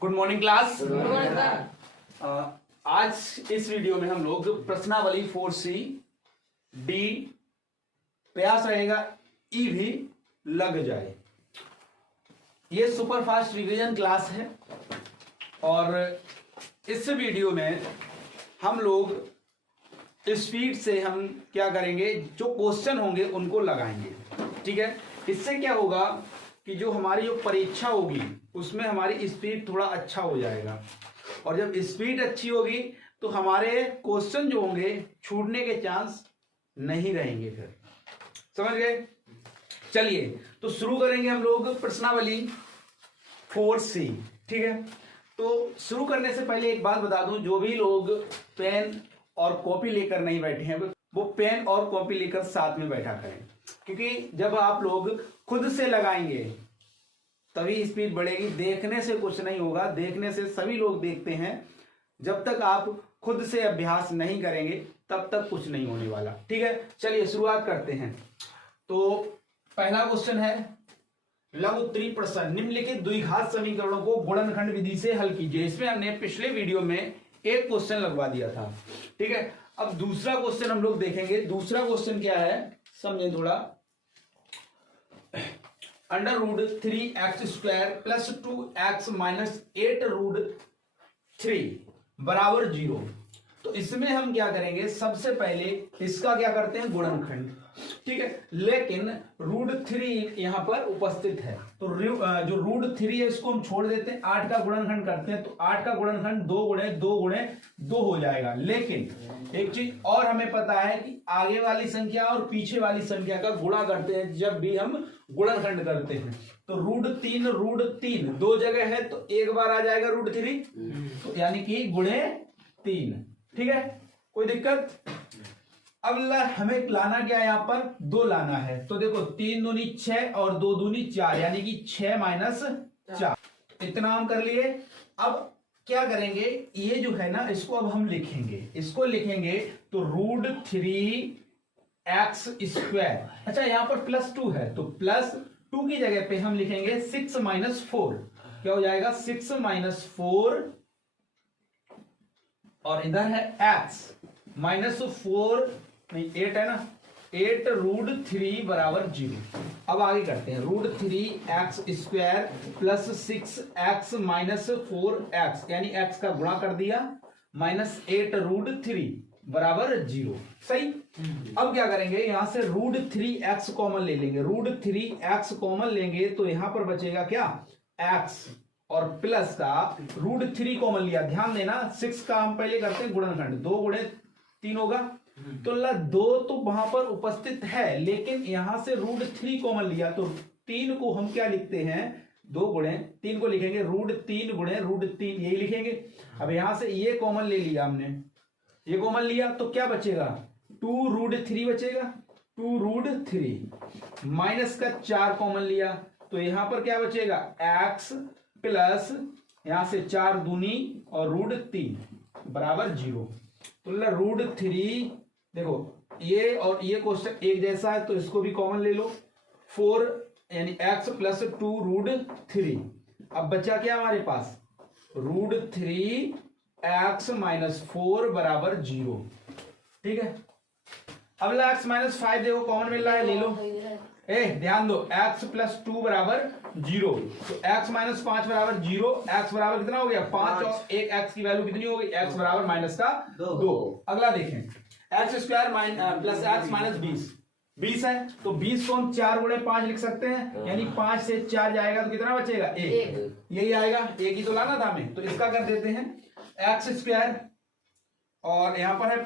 Good morning class. आज इस video में हम लोग प्रश्नावली 4C डी प्रयास रहेगा ई भी लग जाए। ये सुपर फास्ट रिवीजन क्लास है और इस वीडियो में हम लोग स्पीड से हम क्या करेंगे, जो क्वेश्चन होंगे उनको लगाएंगे। ठीक है, इससे क्या होगा कि जो हमारी जो परीक्षा होगी उसमें हमारी स्पीड थोड़ा अच्छा हो जाएगा और जब स्पीड अच्छी होगी तो हमारे क्वेश्चन जो होंगे छूटने के चांस नहीं रहेंगे। फिर समझ गए? चलिए तो शुरू करेंगे हम लोग प्रश्नावली 4C। ठीक है, तो शुरू करने से पहले एक बात बता दूं, जो भी लोग पेन और कॉपी लेकर नहीं बैठे हैं वो पेन और कॉपी लेकर साथ में बैठा करें, क्योंकि जब आप लोग खुद से लगाएंगे तभी स्पीड बढ़ेगी। देखने से कुछ नहीं होगा, देखने से सभी लोग देखते हैं, जब तक आप खुद से अभ्यास नहीं करेंगे तब तक कुछ नहीं होने वाला। ठीक है, चलिए शुरुआत करते हैं। तो पहला क्वेश्चन है, लघु उत्तरी प्रश्न, निम्नलिखित द्विघात समीकरणों को गुणनखंड विधि से हल कीजिए। इसमें हमने पिछले वीडियो में एक क्वेश्चन लगवा दिया था। ठीक है, अब दूसरा क्वेश्चन हम लोग देखेंगे। दूसरा क्वेश्चन क्या है समझें थोड़ा। Under root 3x² plus 2x minus 8 root 3 बराबर 0। तो इसमें हम क्या करेंगे, सबसे पहले इसका क्या करते हैं, गुणनखंड। ठीक है, लेकिन रूट 3 यहां पर उपस्थित है तो जो रूट 3 है इसको हम छोड़ देते हैं, 8 का गुणनखंड करते हैं तो 8 का गुणनखंड 2 गुणे 2 गुणे 2 हो जाएगा। लेकिन एक चीज और हमें पता है कि आगे वाली संख्या और पीछे वाली संख्या का गुणा करते हैं जब भी हम गुणनखंड करते हैं। तो रूट 3 दो जगह है तो एक बार आ जाएगा रूट 3, तो यानी कि गुणे 3। ठीक है, कोई दिक्कत? अब हमें लाना क्या है, यहां पर 2 लाना है। तो देखो 3 दूनी 6 और 2 दूनी 4, यानी कि 6 माइनस 4, इतना हम कर लिए। अब क्या करेंगे, ये जो है ना इसको अब हम लिखेंगे, इसको लिखेंगे तो रूट 3x²। अच्छा, यहां पर प्लस 2 है तो प्लस 2 की जगह पे हम लिखेंगे 6 माइनस 4। क्या हो जाएगा, 6 माइनस 4 और इधर है x माइनस 4 नहीं 8 है ना, 8 रूट 3 बराबर 0। अब आगे करते हैं, root 3x² plus 6x minus 4x, यानी x का गुणा कर दिया, माइनस 8 रूट 3 बराबर 0। सही। अब क्या करेंगे, यहां से रूट 3x कॉमन ले लेंगे। रूट 3x कॉमन लेंगे तो यहां पर बचेगा क्या, x, और प्लस का रूट 3 कॉमन लिया। ध्यान देना 6 का हम पहले करते हैं गुणनखंड, 2 गुणे 3 होगा तो 2 तो वहां पर उपस्थित है, लेकिन यहां से रूट 3 कॉमन लिया तो 3 को हम क्या लिखते हैं, 2 गुणे 3 को लिखेंगे रूट 3 गुणे रूट 3, यही लिखेंगे। अब यहां से ये कॉमन ले लिया हमने, ये कॉमन लिया तो क्या बचेगा, 2 रूट 3 बचेगा, 2 रूट 3 माइनस का 4 कॉमन लिया तो यहां पर क्या बचेगा, x प्लस यहां से 4 दूनी और रूट 3 बराबर 0। तो रूट 3, देखो ये और ये क्वेश्चन एक जैसा है तो इसको भी कॉमन ले लो, 4 यानी x प्लस 2 रूट 3। अब बचा क्या हमारे पास, रूट 3x माइनस 4 बराबर 0। ठीक है, अब x माइनस 5 देखो कॉमन मिल रहा है, ले लो। ध्यान दो, x प्लस 2 बराबर 0, तो x माइनस 5 बराबर 0, x बराबर कितना हो गया, 5, और एक x की वैल्यू कितनी हो गई, x बराबर माइनस का 2। अगला देखें, x² प्लस x माइनस 20 है तो 20 को हम 4 गुणे 5 लिख सकते हैं, यानी 5 से 4 जाएगा तो कितना बचेगा, 1, यही आएगा। एक ही तो लाना था हमें, तो इसका कर देते हैं x² और यहां पर है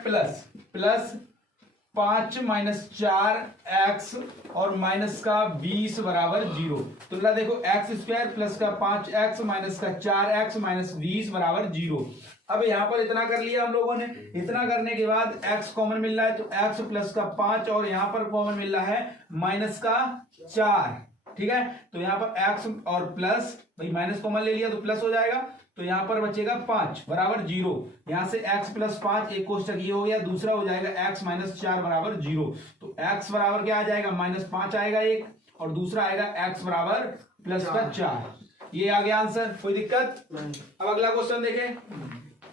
प्लस 5 माइनस 4x और माइनस का 20 बराबर 0। तो देखो x² प्लस का 5x माइनस का 4x माइनस 20 बराबर 0। अब यहां पर इतना कर लिया हम लोगों ने। इतना करने के बाद x कॉमन मिल रहा है तो x प्लस का 5 और यहां पर कॉमन मिल रहा है माइनस का 4। ठीक है, तो यहां पर x और प्लस, भाई माइनस कॉमन ले लिया तो प्लस हो जाएगा, तो यहां पर बचेगा 5 बराबर 0। यहां से x प्लस 5 एक कोष्टक ये हो गया, दूसरा हो जाएगा x माइनस 4 बराबर 0। तो x बराबर क्या आ जाएगा, माइनस 5 आएगा एक, और दूसरा आएगा x बराबर प्लस का 4। ये आ गया आंसर, कोई दिक्कत? अब अगला क्वेश्चन देखें,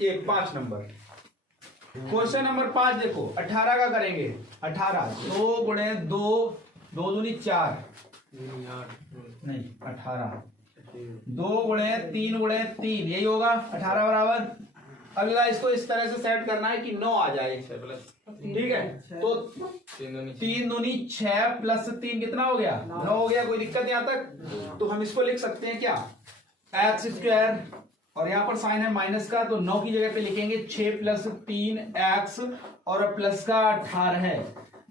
ये 5 नंबर क्वेश्चन नंबर 5 देखो, 18 का करेंगे। 18 2 गुणे 2, 2 दूनी 4 नहीं 18, 2 गुणे 3 गुणे 3 यही होगा 18 बराबर। अगला इसको इस तरह से सेट करना है कि 9 आ जाए, ठीक है? तो 3 दूनी 6 प्लस 3 कितना हो गया? 9 हो गया, कोई दिक्कत यहां तक? तो हम इसको लिख सकते हैं क्या, एक्स स्क्वायर, और यहाँ पर साइन है माइनस का, तो 9 की जगह पे लिखेंगे 6 प्लस 3 एक्स और प्लस का 18 है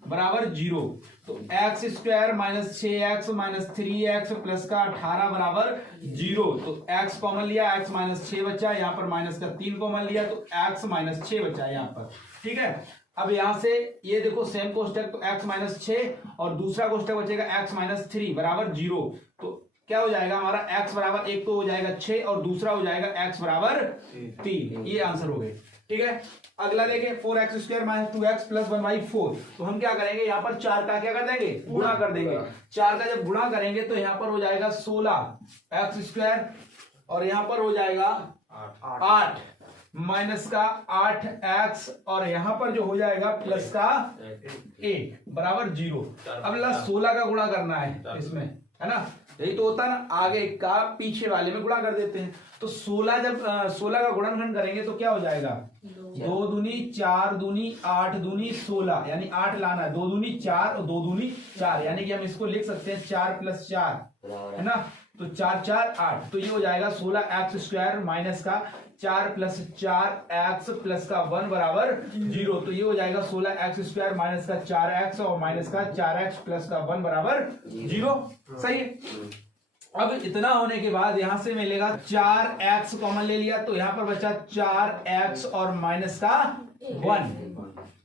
बराबर 0। तो x square minus 6x minus 3x plus का 18 बराबर 0। तो x कॉमन लिया, x माइनस 6 बचा, यहाँ पर माइनस का 3 कॉमन लिया, तो x माइनस 6 बचा यहाँ पर, ठीक है? अब यहां से ये देखो सेम कोष्टक, तो x माइनस 6 और दूसरा कोष्टक बचेगा x माइनस 3 बराबर 0। तो क्या हो जाएगा हमारा, x बराबर 1 तो हो जाएगा 6 और दूसरा हो जाएगा x बराबर 3। ये आंसर हो गए, ठीक है? अगला देखें, 4x square minus 2x plus 1/4। तो हम क्या करेंगे, यहाँ पर 4 का क्या कर देंगे, गुणा कर देंगे। 4 का जब गुणा करेंगे तो यहाँ पर हो जाएगा 16x स्क्वायर और यहाँ पर हो जाएगा 8 माइनस का 8x और यहाँ पर जो हो जाएगा प्लस का 1 बराबर 0। अब 16 का गुणा करना है इसमें, है ना? यही तो होता है ना, आगे का पीछे वाले में गुणा कर देते हैं। तो 16 जब 16 का गुणनखंड करेंगे तो क्या हो जाएगा, 2 दूनी 4 दूनी 8 दूनी 16, यानी 8 लाना है, 2 दूनी 4 और 2 दूनी 4, यानी कि हम इसको लिख सकते हैं 4 प्लस 4, है ना? तो 4 4 8, तो ये हो जाएगा 16x स्क्वायर माइनस का 4 प्लस 4x प्लस का 1 बराबर 0। तो ये हो जाएगा 16x स्क्वायर माइनस का 4x और माइनस का 4x प्लस का 1 बराबर 0। सही है। अब इतना होने के बाद यहां से मिलेगा 4x कॉमन ले लिया, तो यहां पर बचा 4x और माइनस का 1।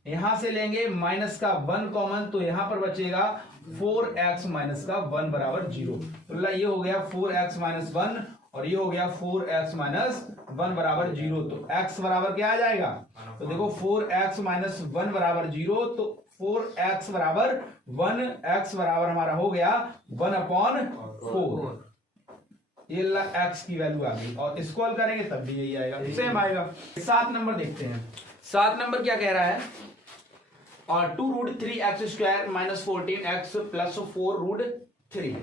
यहां से लेंगे माइनस का 1 कॉमन, तो यहां पर बचेगा 4x माइनस का 1 बराबर 0। तो ये हो गया 4x माइनस 1 और ये हो गया 4x माइनस 1 बराबर 0। तो x बराबर क्या आ जाएगा, तो देखो 4x माइनस 1 बराबर 0, तो 4x बराबर 1, x बराबर हमारा हो गया 1/4। ये x की वैल्यू आ गई, और इसको हल करेंगे तब भी यही आएगा, सेम आएगा। 7 नंबर देखते हैं। 7 नंबर क्या कह रहा है, और 2√3x square minus 14x plus 4√3।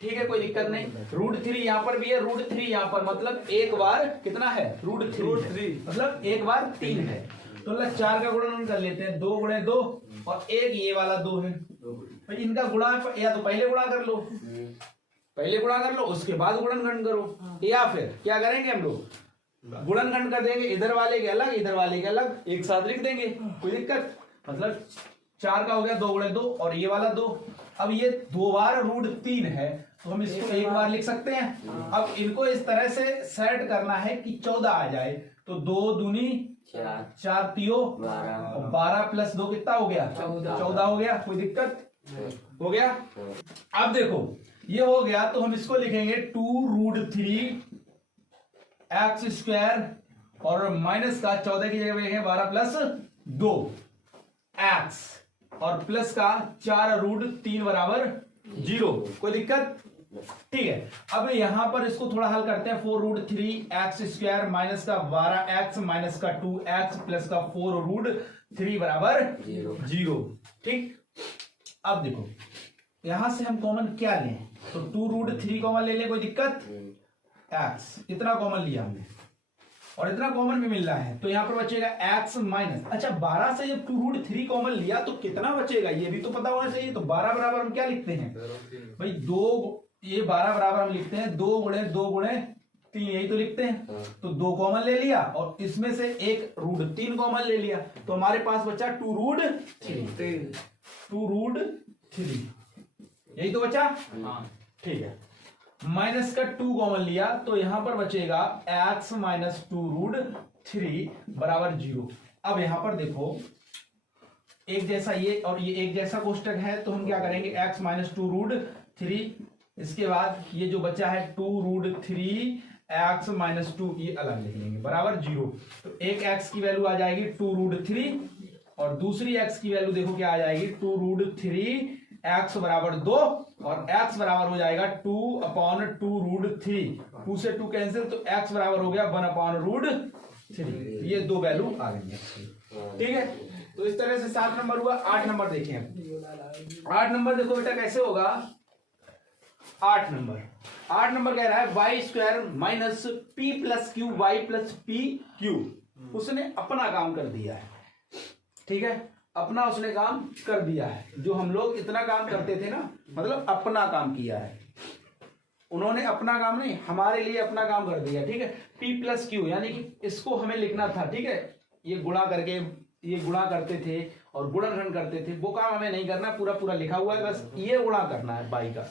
ठीक है, कोई दिक्कत नहीं। √3 यहां पर भी है, √3 यहां पर, मतलब एक बार कितना है, √3 मतलब एक बार 3 है। तो 4 का गुणन कर लेते हैं, 2 गुणे 2 और एक ये वाला 2 है, तो इनका गुणा या तो पहले गुणा कर लो, पहले गुणा कर लो उसके बाद गुणनखंड करो, या फिर क्या करेंगे हम लोग गुणनखंड कर देंगे, इधर वाले के अलग इधर वाले के अलग एक साथ लिख देंगे, कोई दिक्कत? मतलब 4 का हो गया 2 गुणे 2 और ये वाला 2। अब ये 2 बार √3 है, तो हम इसको एक बार लिख सकते हैं। अब इनको इस तरह से सेट करना है कि 14 आ जाए, तो 2 दूनी 4 तियो 12 प्लस 2 कितना हो गया, 14 हो गया, कोई दिक्कत? हो गया। अब देखो ये हो गया, तो हम इसको लिखेंगे 2√3 एक्स स्क्वायर और माइनस का 14 की जगह लिखेंगे 12 प्लस 2 एक्स और प्लस का 4√3 बराबर 0, कोई दिक्कत? ठीक है। अब यहां पर इसको थोड़ा हल करते हैं, 4√3 एक्स स्क्वायर माइनस का 12x माइनस का 2x प्लस का 4√3 बराबर 0। ठीक, अब देखो यहां से हम कॉमन क्या लें, तो 2√3 कॉमन ले लें, कोई दिक्कत? x इतना कॉमन लिया हमने और इतना कॉमन भी मिल रहा है, तो यहां पर बचेगा x माइनस, अच्छा 12 से जब 2√3 कॉमन लिया तो कितना बचेगा ये भी तो पता होना चाहिए। तो 12 बराबर हम क्या लिखते हैं भाई, 2, ये 12 बराबर हम लिखते हैं 2 गुणे 2 गुणे 3, यही तो लिखते हैं। तो 2 कॉमन ले लिया और इसमें से एक √3 कॉमन ले लिया, तो हमारे पास बचा 2√3, 2√3 यही तो बचा। ठीक है, माइनस का 2 कॉमन लिया, तो यहां पर बचेगा x माइनस 2√3 बराबर 0। अब यहां पर देखो एक जैसा ये और ये एक जैसा कोष्टक है, तो हम क्या करेंगे, x माइनस 2√3, इसके बाद ये जो बचा है 2√3 x माइनस 2, ये अलग लिख लेंगे बराबर 0। तो एक x की वैल्यू आ जाएगी 2√3 और दूसरी x की वैल्यू देखो क्या आ जाएगी, 2√3 एक्स बराबर 2 और एक्स बराबर हो जाएगा 2/2√3। 2 से 2 कैंसिल, तो एक्स बराबर हो गया 1/√3। ये दो वैल्यू आ गई है, ठीक है। तो इस तरह से 7 नंबर हुआ। 8 नंबर देखें। 8 नंबर देखो बेटा कैसे होगा। 8 नंबर कह रहा है y square minus p plus q y plus p q. उसने अपना काम कर दिया है, ठीक है, अपना उसने काम कर दिया है। जो हम लोग इतना काम करते थे ना, मतलब अपना काम किया है उन्होंने, अपना काम नहीं, हमारे लिए अपना काम कर दिया, ठीक है। पी प्लस क्यू यानी कि इसको हमें लिखना था, ठीक है। ये गुणा करके, ये गुणा करते थे और गुणनखंड करते थे, वो काम हमें नहीं करना, पूरा पूरा लिखा हुआ है, बस ये गुणा करना है बाई का।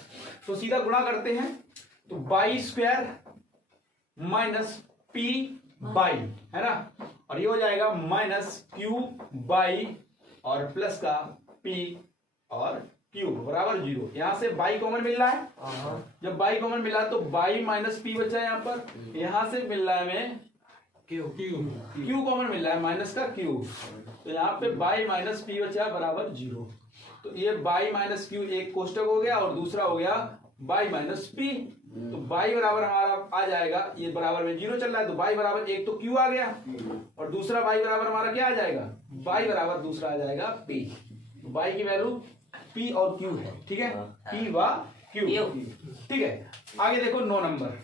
तो सीधा गुणा करते हैं, तो by square minus P by, है ना, और ये हो जाएगा माइनस क्यू बाई और प्लस का पी और क्यू बराबर 0। यहां से बाई कॉमन मिल रहा है। जब बाई कॉमन मिला तो बाई माइनस पी बचा है, यहां पर यहां से मिल रहा है हमें क्यू कॉमन मिल रहा है, माइनस का क्यू। तो यहाँ पे बाई माइनस पी बचा बराबर 0। तो ये बाई माइनस क्यू एक कोष्टक हो गया और दूसरा हो गया बाई माइनस पी। तो बाई बराबर हमारा आ जाएगा, ये बराबर में 0 चल रहा है, तो बाई बराबर एक तो क्यू आ गया और दूसरा बाई बराबर हमारा क्या आ जाएगा, बाई बराबर दूसरा आ जाएगा पी। तो बाई की वैल्यू पी और क्यू है, ठीक है, पी व क्यू, ठीक है। आगे देखो 9 नंबर।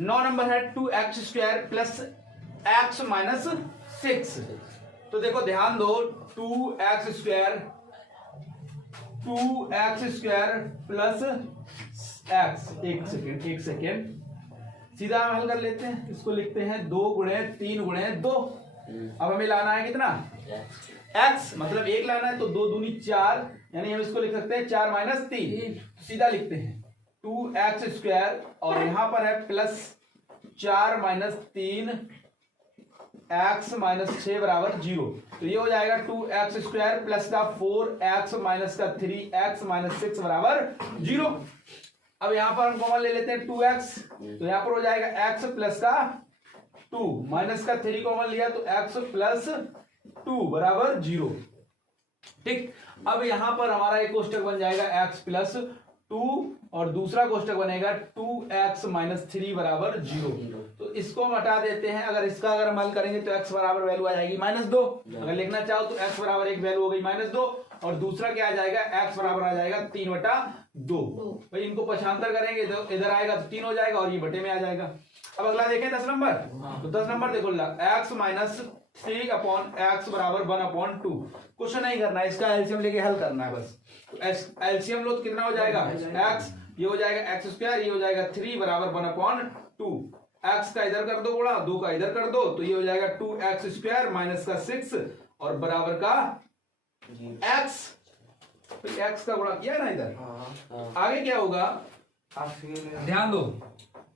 9 नंबर है 2x square plus x minus 6। तो देखो ध्यान दो, 2x स्क्वायर प्लस एक्स, एक सेकेंड सीधा हम हल कर लेते हैं। इसको लिखते हैं 2 गुणे 3 गुणे 2। अब हमें लाना है कितना, x, मतलब 1 लाना है, तो 2 दूनी 4, यानी हम इसको लिख सकते हैं 4 माइनस 3। सीधा लिखते हैं 2x स्क्वायर और यहां पर है प्लस 4 माइनस 3 x माइनस 6 बराबर 0। तो ये हो जाएगा 2x स्क्वायर प्लस का 4x माइनस का 3x माइनस 6 बराबर 0। अब यहां पर हम कॉमन ले लेते हैं 2x, तो यहां पर हो जाएगा x प्लस का 2 माइनस का 3 कॉमन लिया तो x प्लस 2 बराबर 0, ठीक। अब यहां पर हमारा एक कोष्टक बन जाएगा x प्लस 2 और दूसरा कोष्टक बनेगा 2x माइनस 3 बराबर 0। तो इसको हम हटा देते हैं। अगर इसका अगर हम हल करेंगे तो x बराबर वैल्यू आ जाएगी -2। अगर लिखना चाहो तो x बराबर एक वैल्यू हो गई -2 और दूसरा क्या आ जाएगा, x बराबर आ जाएगा 3/2। भाई इनको पक्षांतर करेंगे तो इधर आएगा तो 3 हो जाएगा और ये बटे में आ जाएगा। अब अगला देखें 10 नंबर। तो 10 नंबर देखो, x माइनस 3/x बराबर 1/2। कुछ नहीं करना है, इसका एलसीएम लेके हल करना है बस। तो एलसीएम लो तो कितना हो जाएगा, x, ये हो जाएगा x स्क्वायर, ये हो जाएगा 3 बराबर 1/2। x का इधर कर दो गुणा, 2 का इधर कर दो, तो ये हो जाएगा 2x स्क्वायर माइनस का 6 और बराबर का x। तो x का गुणा किया ना इधर, आगे क्या होगा ध्यान दो,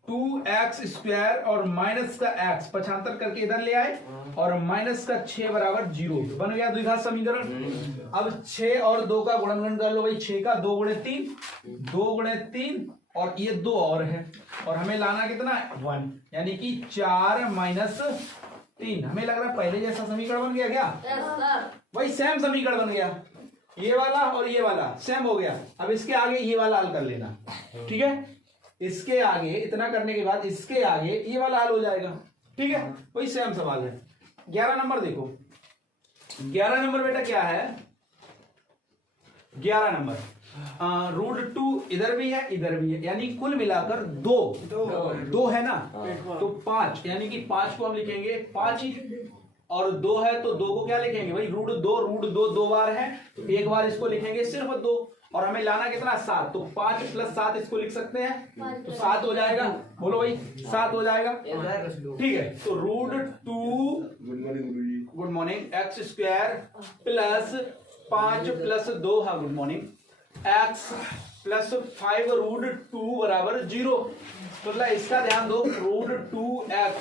2x स्क्वायर और माइनस का x पक्षांतर करके इधर ले आए और माइनस का 6 बराबर 0 बन गया द्विघात समीकरण। अब 6 और 2 का गुणनखंड कर लो भाई, 6 का 2 गुणे 3, 2 गुणे 3 और ये 2 और है, और हमें लाना कितना 1, यानी कि 4 माइनस 3। हमें लग रहा है पहले जैसा समीकरण बन गया क्या, वही सेम समीकरण बन गया, ये वाला और ये वाला सेम हो गया। अब इसके आगे ये वाला हल कर लेना, ठीक है, इसके आगे इतना करने के बाद इसके आगे ये वाला हल हो जाएगा, ठीक है, वही सेम सवाल है। 11 नंबर देखो, 11 नंबर बेटा क्या है, 11 नंबर √2 इधर भी है इधर भी है, यानी कुल मिलाकर 2 है ना, तो 5, यानी कि 5 को हम लिखेंगे 5 ही, और 2 है तो 2 को क्या लिखेंगे भाई √2 2 बार है तो एक बार इसको लिखेंगे सिर्फ 2, और हमें लाना कितना 7, तो 5 + 7 इसको लिख सकते हैं, तो 7 हो जाएगा, बोलो भाई 7 हो जाएगा, ठीक है। तो √2 good morning x square plus 5 + 2, हाँ गुड मॉर्निंग, x प्लस 5 √2 बराबर 0। तो इसका ध्यान दो, √2x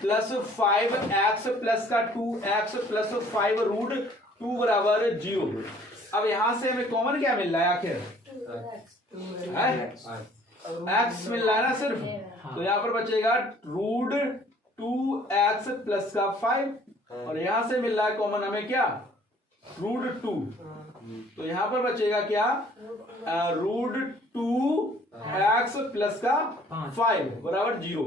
प्लस 5x प्लस का 2x प्लस 5 √2 बराबर 0। अब यहां से हमें कॉमन क्या मिल रहा है आखिर, x मिल रहा है ना सिर्फ, तो यहां पर बचेगा √2x प्लस का 5 और यहां से मिल रहा है कॉमन हमें क्या √2, तो यहां पर बचेगा क्या, √2x प्लस का 5 बराबर 0।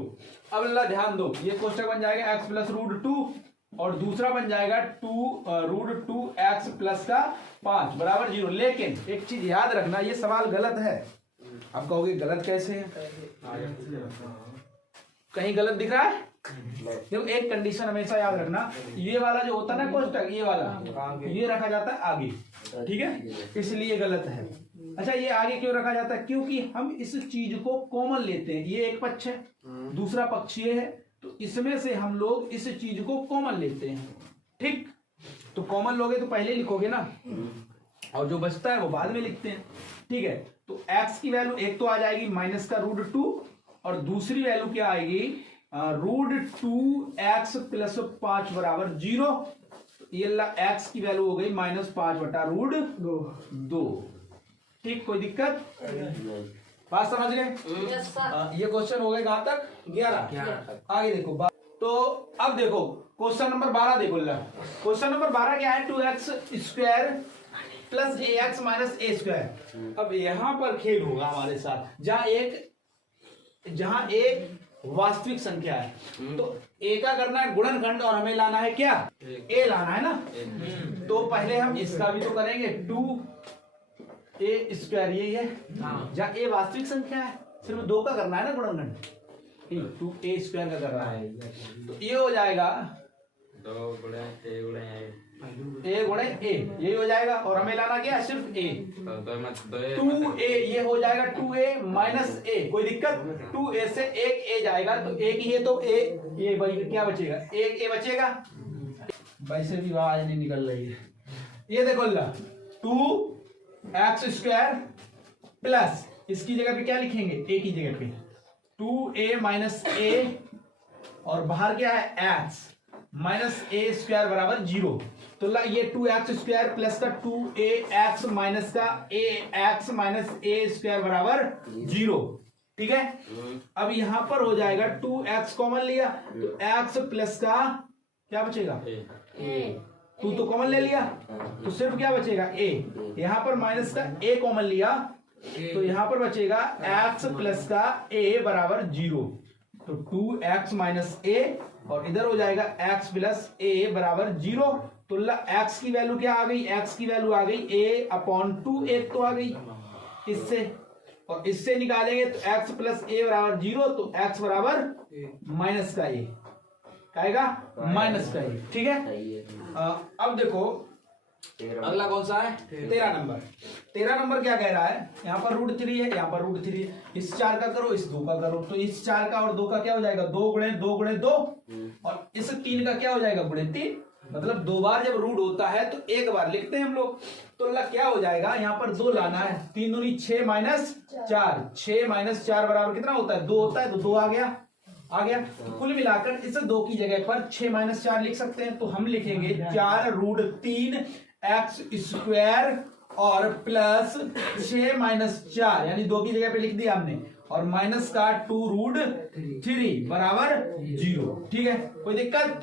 अब अल्लाह ध्यान दो, ये कोष्टक बन जाएगा x प्लस √2 और दूसरा बन जाएगा √2x प्लस का 5 बराबर 0। लेकिन एक चीज याद रखना, ये सवाल गलत है। आप कहोगे गलत कैसे है, कहीं गलत दिख रहा है? देखो एक कंडीशन हमेशा याद रखना, ये वाला जो होता है ना कोष्टक, ये वाला ये रखा जाता है आगे, ठीक है, इसलिए गलत है। अच्छा, ये आगे क्यों रखा जाता है? क्योंकि हम इस चीज को कॉमन लेते हैं। ये एक पक्ष है, दूसरा पक्ष ये है, तो इसमें से हम लोग इस चीज को कॉमन लेते हैं। ठीक, तो कॉमन लोगे तो पहले लिखोगे ना, और जो बचता है वो बाद में लिखते हैं। ठीक है, तो x की वैल्यू एक तो आ जाएगी माइनस का √2 और दूसरी वैल्यू क्या आएगी, √2x प्लस 5 बराबर 0। ये x की वैल्यू हो गई -5/√2। ठीक, कोई दिक्कत? बात समझ गए? ये क्वेश्चन हो गए कहां तक, 11। आगे देखो, तो अब देखो क्वेश्चन नंबर 12 देखो। क्वेश्चन नंबर 12 क्या है, 2x square plus ax minus a square. अब यहां पर खेल होगा हमारे साथ, जहां एक वास्तविक संख्या है, तो a का करना है गुणनखंड और हमें लाना है क्या, a लाना है ना। तो पहले हम इसका भी तो करेंगे, 2a स्क्वायर, यही है जहां a वास्तविक संख्या है, सिर्फ 2 का करना है ना गुणनखंड, 2a स्क्वायर का करना है। तो ये हो जाएगा 2 गुणे a गुणे a, यही हो जाएगा, और हमें लाना क्या है, सिर्फ a। 2a ये हो जाएगा 2a माइनस a, कोई दिक्कत? 2a से एक a जाएगा तो एक ही है, तो a ये भाई क्या बचेगा, एक a बचेगा। वैसे भी आवाज नहीं निकल रही है। ये देखो 2x स्क्वायर प्लस, इसकी जगह पे क्या लिखेंगे, a की जगह पे 2a माइनस a, और बाहर क्या है x माइनस a स्क्वायर बराबर 0। तो ये 2x स्क्वायर प्लस का 2ax माइनस का ax माइनस a स्क्वायर बराबर 0। ठीक है, अब यहां पर हो जाएगा 2x कॉमन लिया तो x प्लस का क्या बचेगा, 2 तो कॉमन ले लिया, तो सिर्फ क्या बचेगा a। यहां पर माइनस का a कॉमन लिया तो यहां पर बचेगा x प्लस का a बराबर 0। तो 2x माइनस a, और इधर हो जाएगा x प्लस a बराबर 0। तो x की वैल्यू क्या आ गई, x की वैल्यू आ गई a/2, एक तो आ गई इससे, और इससे निकालेंगे तो x प्लस a बराबर 0, तो x बराबर माइनस का a, आएगा माइनस का a। ठीक है, अब देखो अगला कौन सा है, 13 नंबर। 13 नंबर क्या कह रहा है, यहाँ पर √3 है, यहाँ पर √3 है, इस 4 का करो, इस 2 का करो, तो इस 4 का और 2 का क्या हो जाएगा, 2 गुणे 2 गुणे 2, और इस 3 का क्या हो जाएगा, गुणे 3। मतलब 2 बार जब रूट होता है तो 1 बार लिखते हैं हम लोग। तो क्या हो जाएगा, यहाँ पर 2 लाना है, 3 दूनी 6 माइनस 4, 6 माइनस 4 बराबर कितना होता है, 2 होता है, तो 2 आ गया। तो कुल मिलाकर इस 2 की जगह पर 6 माइनस 4 लिख सकते हैं, तो हम लिखेंगे 4√3x स्क्वायर और प्लस 6 माइनस 4, यानी 2 की जगह पे लिख दिया हमने, और माइनस का 2√3 बराबर 0। ठीक है, कोई दिक्कत?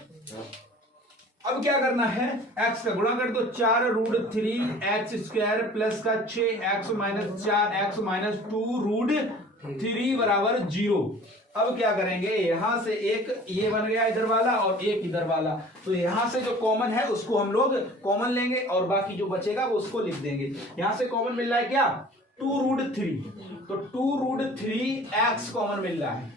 अब क्या करना है, x का गुणा कर दो, 4√3x स्क्वायर प्लस का 6x माइनस 4x माइनस 2√3 बराबर 0। अब क्या करेंगे, यहां से एक ये बन गया इधर वाला और एक इधर वाला, तो यहां से जो कॉमन है उसको हम लोग कॉमन लेंगे और बाकी जो बचेगा वो उसको लिख देंगे। यहां से कॉमन मिल रहा है क्या, 2√3, तो 2√3x कॉमन मिल रहा है।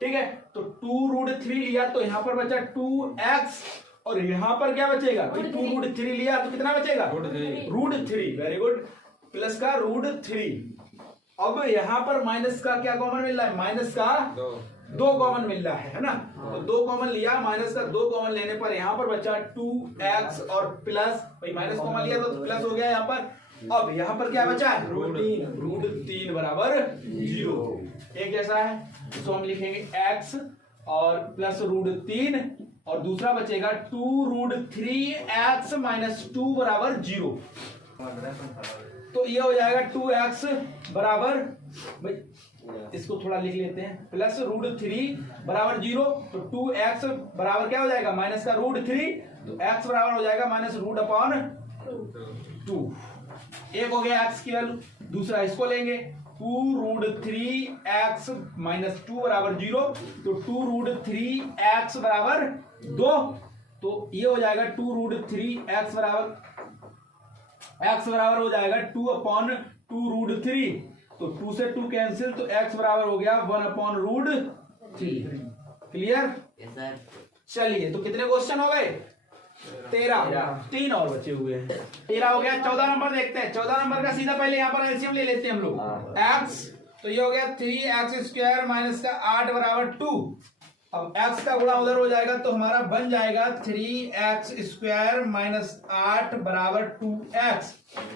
ठीक है, तो 2√3 लिया तो यहां पर बचा 2x, और यहां पर क्या बचेगा, 2√3 लिया तो कितना बचेगा, √3, वेरी गुड, प्लस का √3। अब यहां पर माइनस का क्या कॉमन मिल रहा है, माइनस का 2 कॉमन मिल रहा है ना, तो 2 कॉमन लिया, माइनस का 2 कॉमन लेने पर यहां पर बचा 2x और प्लस, भाई माइनस कॉमन लिया तो प्लस हो गया यहाँ पर। अब यहां पर क्या बचा, √3 बराबर 0, एक जैसा है, तो हम लिखेंगे x और प्लस √3, और दूसरा बचेगा 2√3x माइनस 2 बराबर 0। तो ये हो जाएगा 2x बराबर, भाई इसको थोड़ा लिख लेते हैं, प्लस √3 बराबर 0, तो 2x बराबर क्या हो जाएगा, माइनस का √3, तो x बराबर हो जाएगा माइनस √3। 2। एक हो गया x की वैल्यू, दूसरा इसको लेंगे 2√3x - 2 बराबर 0, तो 2√3x बराबर 2, तो ये हो जाएगा 2√3x बराबर हो जाएगा 2/2√3, तो 2 से 2 कैंसिल, तो x बराबर हो गया 1/√3। क्लियर? चलिए, तो कितने क्वेश्चन हो गए? 13। 3 और बचे हुए हैं। 13 हो गया। 14 नंबर देखते हैं। 14 नंबर का सीधा पहले यहाँ पर एलसीएम ले लेते हैं हम लोग। x, तो ये हो गया 3x² माइनस का 8 बराबर 2। अब x का गुणा उधर हो जाएगा तो हमारा बन जाएगा 3x² माइनस 8 बराबर 2x।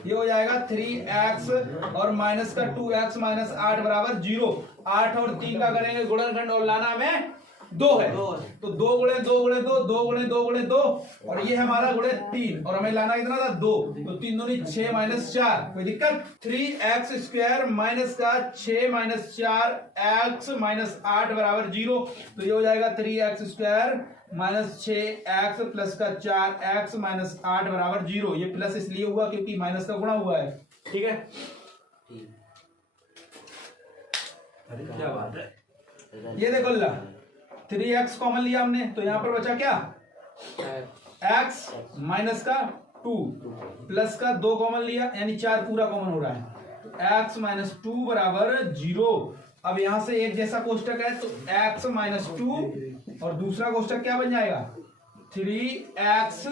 ये हो जाएगा 3x और माइनस का 2x माइनस 8 बराबर 0। 8 और 3 का करेंगे गुणनखंड और लाना में 2 है, तो 2 गुणे 2 गुणे 2, 2 गुणे 2 गुणे 2, और ये हमारा गुणे 3, और हमें लाना कितना था 2, तो 3 दूनी 6 माइनस 4। कोई दिक्कत? 3x² माइनस का 6 माइनस 4x माइनस 8 बराबर 0, तो ये हो जाएगा 3x² माइनस 6x प्लस का 4x माइनस 8 बराबर 0। ये प्लस इसलिए हुआ क्योंकि माइनस का गुणा हुआ है। ठीक है, क्या बात है। ये देखो ला 3x कॉमन लिया हमने, तो यहां पर बचा क्या? x माइनस का 2 प्लस का 2 कॉमन लिया, यानी 4 पूरा कॉमन हो रहा है, तो x माइनस 2 बराबर 0। अब यहां से एक जैसा कोष्टक है, तो x माइनस 2 और दूसरा कोष्टक क्या बन जाएगा? 3x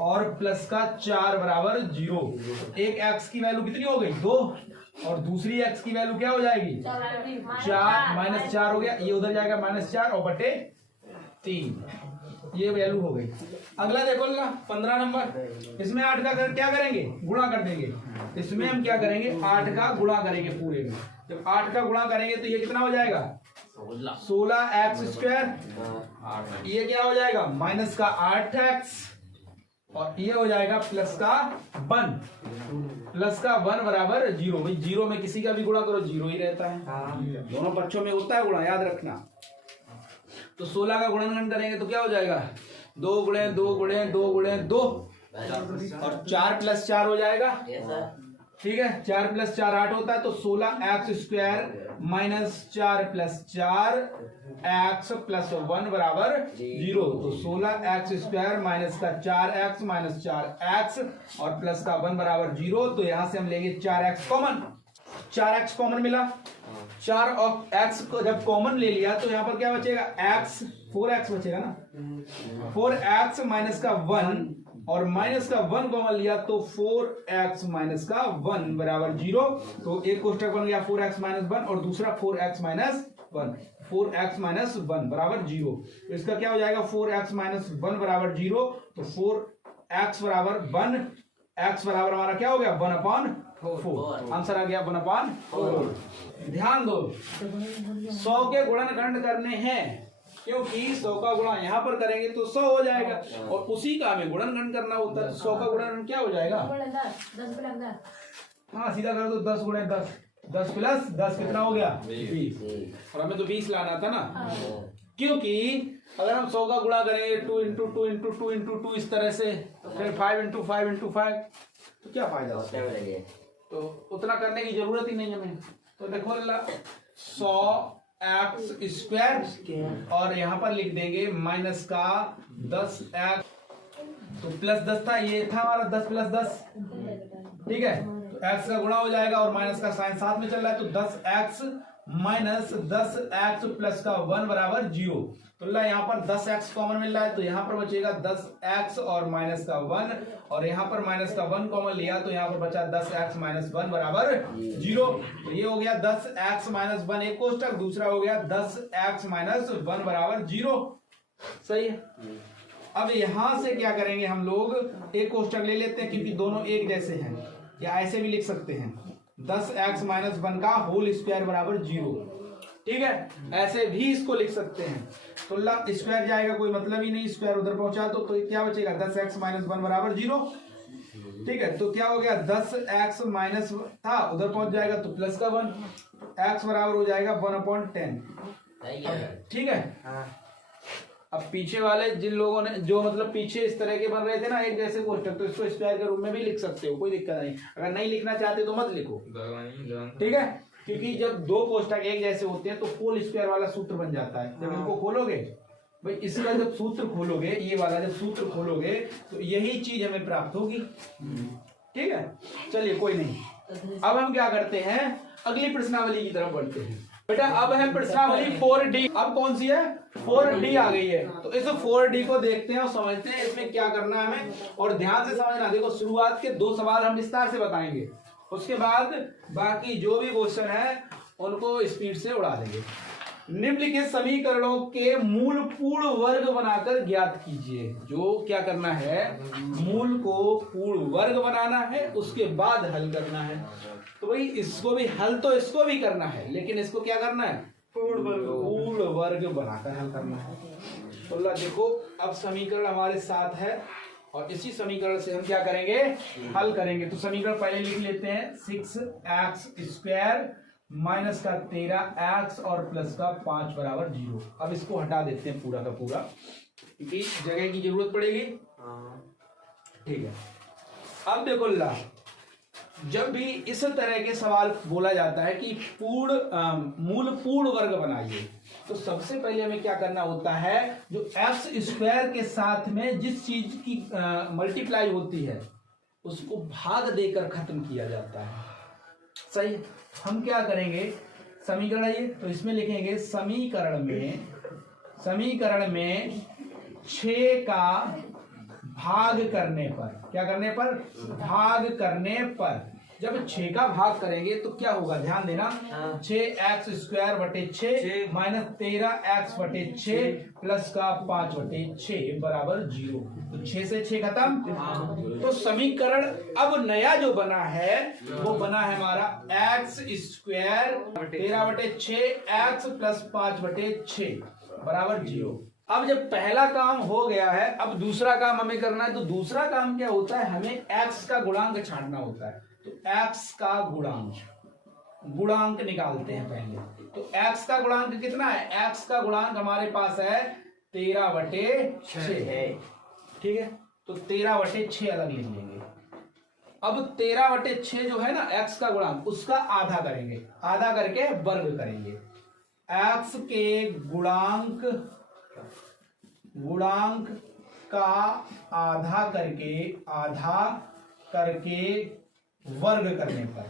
और प्लस का 4 बराबर 0। एक x की वैल्यू कितनी हो गई? 2, और दूसरी x की वैल्यू क्या हो जाएगी? 4 माइनस 4 हो गया, ये उधर जाएगा -4 और बटे 3, ये वैल्यू हो गई। अगला देखो ना 15 नंबर, इसमें 8 का क्या करेंगे? गुणा कर देंगे। इसमें हम क्या करेंगे? 8 का गुणा करेंगे पूरे में। जब 8 का गुणा करेंगे तो ये कितना हो जाएगा? 16x²। ये क्या हो जाएगा? माइनस का 8x, और ये हो जाएगा प्लस का 1। प्लस का 1 बराबर 0। भाई 0 में किसी का भी गुणा करो 0 ही रहता है, दोनों पक्षों में होता है गुणा, याद रखना। तो 16 का गुणनखंड करेंगे तो क्या हो जाएगा? 2 गुणे 2 गुणे 2 गुणे 2, और 4 प्लस 4 हो जाएगा। ठीक है, 4 प्लस 4 8 होता है, तो 16x² minus 4 plus 4x plus 1 बराबर 0। तो 16x² माइनस का 4x माइनस 4x और प्लस का 1 बराबर 0। तो यहां से हम लेंगे 4x कॉमन। 4x कॉमन मिला, 4 और x को जब कॉमन ले लिया तो यहां पर क्या बचेगा? x, 4x बचेगा ना। 4x माइनस का 1 और माइनस का 1 कॉमन लिया तो 4x माइनस का 1 बराबर 0। तो एक कोष्टक बन गया 4x माइनस 1 और दूसरा 4x माइनस 1। 4x माइनस 1 बराबर 0, तो इसका क्या हो जाएगा? 4x माइनस 1 बराबर 0, तो 4x बराबर 1, x बराबर हमारा क्या हो गया? 1/4। आंसर आ गया 1/4। ध्यान दो, 100 के गुणनखंड करने हैं, क्योंकि 100 का गुणा यहाँ पर करेंगे तो 100 हो जाएगा, और उसी का हमें गुणनखंड करना होता है। 100 का गुणनखंड क्या हो जाएगा? हाँ, सीधा कर दो 10 गुणे 10, 10 प्लस 10 कितना हो गया? 20, और हमें तो 20 लाना था ना, क्योंकि अगर हम 100 का गुणा करेंगे 2 × 2 × 2 × 2 इस तरह से, फिर 5 × 5 × 5, तो क्या फायदा होता है? तो उतना करने की जरूरत ही नहीं हमें। तो देखो 100x² और यहाँ पर लिख देंगे माइनस का 10x, तो प्लस 10 था, ये था हमारा 10 प्लस 10। ठीक है, तो x का गुणा हो जाएगा और माइनस का साइन साथ में चल रहा है, तो 10x माइनस 10x प्लस का 1 बराबर 0। तो यहाँ पर 10x कॉमन मिल रहा है, तो यहाँ पर बचेगा 10x और माइनस का 1, और यहाँ पर माइनस का 1 कॉमन लिया तो यहाँ पर बचा 10x माइनस 1 बराबर 0। तो ये हो गया 10x माइनस 1 एक कोष्टक, दूसरा हो गया 10x माइनस 1 बराबर 0। सही है। अब यहां से क्या करेंगे हम लोग? एक कोष्टक ले लेते हैं, क्योंकि दोनों एक जैसे हैं, या ऐसे भी लिख सकते हैं 10x माइनस 1 का होल स्क्वायर बराबर 0। ठीक है, ऐसे भी इसको लिख सकते हैं। तो स्क्वायर जाएगा, कोई मतलब ही नहीं, स्क्वायर उधर पहुंचा तो क्या बचेगा? 10x माइनस 1 बराबर 0। ठीक है, तो क्या हो गया? 10x माइनस था, उधर पहुंच जाएगा तो प्लस का 1, x बराबर हो जाएगा 1/10। ठीक है, अब पीछे वाले जिन लोगों ने जो मतलब पीछे इस तरह के बन रहे थे ना एक जैसे कोष्टक, तो इसको स्क्वायर के रूप में भी लिख सकते हो, कोई दिक्कत नहीं। अगर नहीं लिखना चाहते तो मत लिखो, ठीक है, क्योंकि जब दो कोष्टक एक जैसे होते हैं तो होल स्क्वायर वाला सूत्र बन जाता है। जब इनको खोलोगे भाई, इसका जब सूत्र खोलोगे, ये वाला जब सूत्र खोलोगे तो यही चीज हमें प्राप्त होगी, ठीक है। चलिए कोई नहीं, अब हम क्या करते हैं, अगली प्रश्नावली की तरफ बढ़ते हैं। बेटा अब है प्रश्नावली 4D। अब कौन सी है, 4D आ गई है। तो इस 4D को देखते हैं और समझते हैं इसमें क्या करना है हमें, और ध्यान से समझना। देखो शुरुआत के 2 सवाल हम विस्तार से बताएंगे, उसके बाद बाकी जो भी क्वेश्चन है उनको स्पीड से उड़ा देंगे। निम्नलिखित समीकरणों के मूल पूर्ण वर्ग बनाकर ज्ञात कीजिए। जो क्या करना है, मूल को पूर्ण वर्ग बनाना है, उसके बाद हल करना है। तो भाई इसको भी हल तो इसको भी करना है, लेकिन इसको क्या करना है, पूर्ण वर्ग बनाकर हल करना है। तो देखो अब समीकरण हमारे साथ है और इसी समीकरण से हम क्या करेंगे, हल करेंगे। तो समीकरण पहले लिख लेते हैं, 6x² माइनस का 13x और प्लस का 5 बराबर 0। अब इसको हटा देते हैं पूरा का पूरा, क्योंकि जगह की जरूरत पड़ेगी, ठीक है। अब देखो ला, जब भी इस तरह के सवाल बोला जाता है कि मूल पूर्ण वर्ग बनाइए, तो सबसे पहले हमें क्या करना होता है, जो x² के साथ में जिस चीज की मल्टीप्लाई होती है उसको भाग देकर खत्म किया जाता है, सही। हम क्या करेंगे, समीकरण है तो इसमें लिखेंगे समीकरण में 6 का भाग करने पर, क्या करने पर, भाग करने पर, जब 6 का भाग करेंगे तो क्या होगा, ध्यान देना, 6x² बटे 6 माइनस 13x बटे 6 प्लस का 5 बटे 6 बराबर 0। तो 6 से 6 खत्म। तो समीकरण अब नया जो बना है वो बना है हमारा x² 13 बटे 6x प्लस 5 बटे 6 बराबर 0। अब जब पहला काम हो गया है, अब दूसरा काम हमें करना है। तो दूसरा काम क्या होता है, हमें x का गुणांक छांटना होता है। तो x का गुणांक निकालते हैं पहले। तो x का गुणांक कितना है, x का गुणांक हमारे पास है 13 बटे 6, ठीक है। तो 13 बटे 6 अलग लिख लेंगे। अब 13 बटे 6 जो है ना x का गुणांक, उसका आधा करेंगे, आधा करके वर्ग करेंगे। x के गुणांक का आधा करके वर्ग करने पर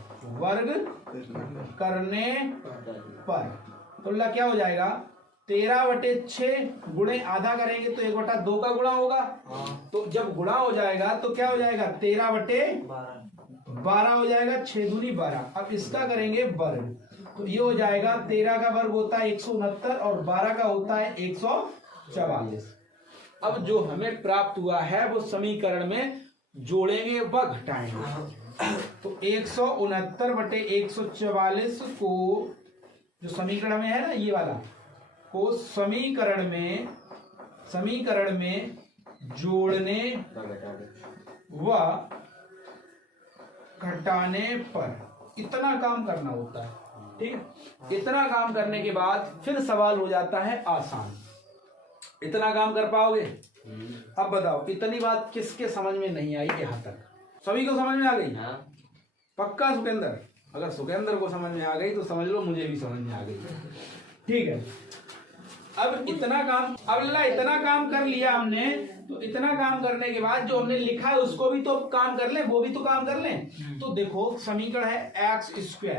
तो क्या हो जाएगा, 13 बटे 6 गुणे आधा करेंगे तो 1/2 का गुणा होगा। तो जब गुणा हो जाएगा तो क्या हो जाएगा, 13 बटे 12 हो जाएगा, 6 दूनी 12। अब इसका करेंगे वर्ग, तो ये हो जाएगा 13 का वर्ग होता है 169 और 12 का होता है 144। अब जो हमें प्राप्त हुआ है वो समीकरण में जोड़ेंगे व घटाएंगे। तो 169 बटे 144 को, जो समीकरण में है ना ये वाला, को समीकरण में जोड़ने व घटाने पर इतना काम करना होता है, ठीक है। इतना काम करने के बाद फिर सवाल हो जाता है आसान। इतना काम कर पाओगे? अब बताओ, इतनी बात किसके समझ में नहीं आई यहां तक? सभी को समझ में आ गई? पक्का सुकेंद्र? अगर सुकेंद्र को समझ में आ गई तो समझ लो मुझे भी समझ में आ गई, ठीक है। अब इतना काम कर लिया हमने। तो इतना काम करने के बाद जो हमने लिखा है उसको भी तो काम कर लें, वो भी तो काम कर लें। तो देखो समीकरण है x²